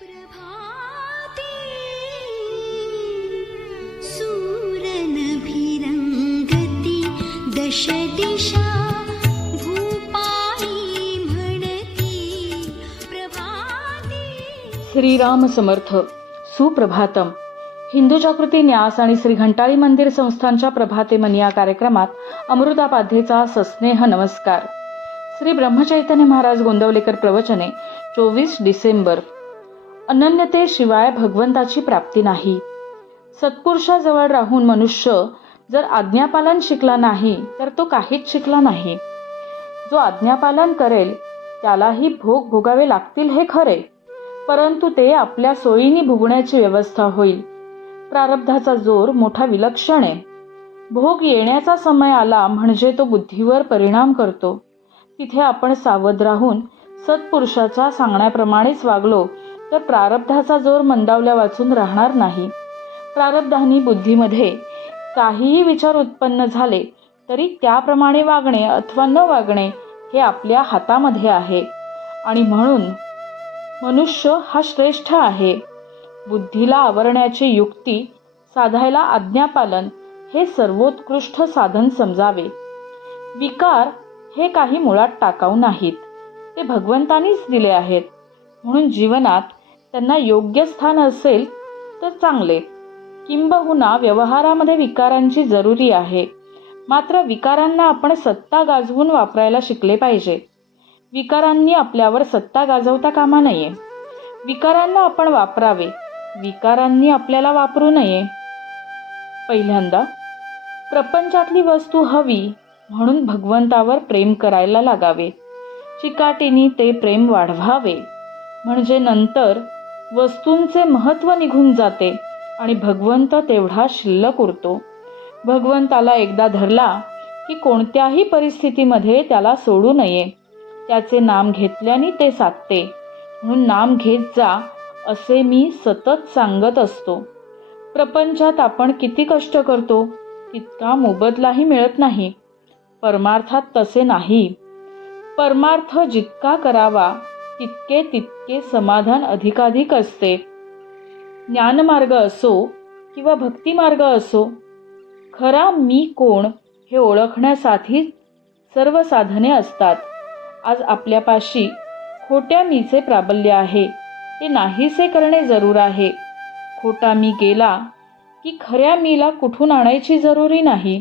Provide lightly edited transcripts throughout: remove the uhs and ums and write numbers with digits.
प्रभाते सूरनभिरंगती दश दिशा भूपाळी म्हणती प्रभाते। श्रीराम समर्थ सुप्रभातम। हिंदू जागृती न्यास आणि श्री घंटाळी मंदिर संस्थांच्या प्रभाते मन या कार्यक्रमात अमृतापाध्येचा सस्नेह नमस्कार। श्री ब्रह्मचैतन्य महाराज गोंदवलेकर प्रवचने 24 डिसेंबर। अनन्यतेशिवाय भगवंताची प्राप्ती नाही। सत्पुरुषाजवळ राहून मनुष्य जर आज्ञापालन शिकला नाही तर तो काहीच शिकला नाही। जो आज्ञापालन करेल त्यालाही भोग भोगावे लागतील हे खरे, परंतु ते आपल्या सोयीने भोगण्याची व्यवस्था होईल। प्रारब्धाचा जोर मोठा विलक्षण आहे। भोग येण्याचा समय आला म्हणजे तो बुद्धीवर परिणाम करतो। तिथे आपण सावध राहून सत्पुरुषाच्या सांगण्याप्रमाणेच वागलो तर प्रारब्धाचा जोर मंदावल्या वाचून राहणार नाही। प्रारब्धानी बुद्धीमध्ये काहीही विचार उत्पन्न झाले तरी त्याप्रमाणे वागणे अथवा न वागणे हे आपल्या हातामध्ये आहे, आणि म्हणून मनुष्य हा श्रेष्ठ आहे। बुद्धीला आवरण्याची युक्ती साधायला आज्ञापालन हे सर्वोत्कृष्ट साधन समजावे। विकार हे काही मुळात टाकाऊ नाहीत, ते भगवंतानीच दिले आहेत, म्हणून जीवनात त्यांना योग्य स्थान असेल तर चांगले। किंबहुना व्यवहारामध्ये विकारांची जरुरी आहे, मात्र विकारांना आपण सत्ता गाजवून वापरायला शिकले पाहिजे। विकारांनी आपल्यावर सत्ता गाजवता कामा नये। विकारांना आपण वापरावे, विकारांनी आपल्याला वापरू नये। पहिल्यांदा प्रपंचातली वस्तू हवी म्हणून भगवंतावर प्रेम करायला लागावे। चिकाटीने ते प्रेम वाढवावे, म्हणजे नंतर वस्तूंचे महत्त्व निघून जाते आणि भगवंत तेवढा शिल्लक उरतो। भगवंताला एकदा धरला की कोणत्याही परिस्थितीमध्ये त्याला सोडू नये। त्याचे नाम घेतल्याने ते साधते, म्हणून नाम घेत जा असे मी सतत सांगत असतो। प्रपंचात आपण किती कष्ट करतो तितका मोबदलाही मिळत नाही। परमार्थात तसे नाही। परमार्थ जितका करावा तितके तितके समाधान अधिकाधिक असते। ज्ञानमार्ग असो किंवा भक्तिमार्ग असो, खरा मी कोण हे ओळखण्यासाठी सर्व साधने असतात। आज आपल्यापाशी खोट्या मीचे प्राबल्य आहे, ते नाहीसे करणे जरूर आहे। खोटा मी गेला की खऱ्या मीला कुठून आणायची जरुरी नाही,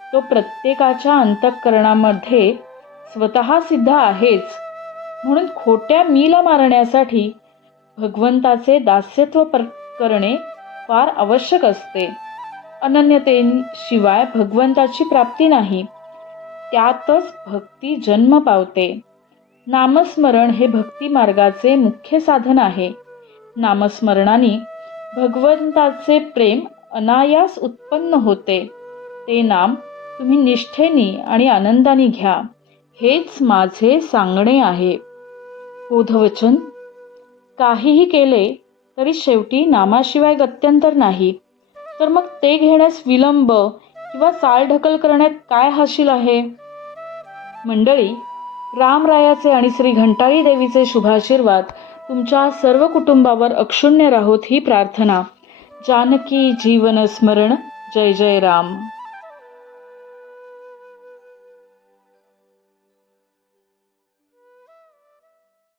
तो प्रत्येकाच्या अंतःकरणामध्ये स्वतः सिद्ध आहेच। म्हणून खोट्या मीला मारण्यासाठी भगवंताचे दास्यत्व करणे फार आवश्यक असते। अनन्यतेशिवाय भगवंताची प्राप्ती नाही, त्यातच भक्ती जन्म पावते। नामस्मरण हे भक्ती मार्गाचे मुख्य साधन आहे। नामस्मरणाने भगवंताचे प्रेम अनायास उत्पन्न होते। ते नाम तुम्ही निष्ठेने आणि आनंदाने घ्या, हेच माझे सांगणे आहे। बोधवचन। काहीही केले तरी शेवटी नामाशिवाय गत्यंतर नाही, तर मग ते घेण्यास विलंब किंवा चालढकल करण्यात काय हाशील आहे। मंडळी, रामरायाचे आणि श्री घंटाळी देवीचे शुभाशीर्वाद तुमच्या सर्व कुटुंबावर अक्षुण्य राहोत ही प्रार्थना। जानकी जीवन स्मरण। जय जय राम।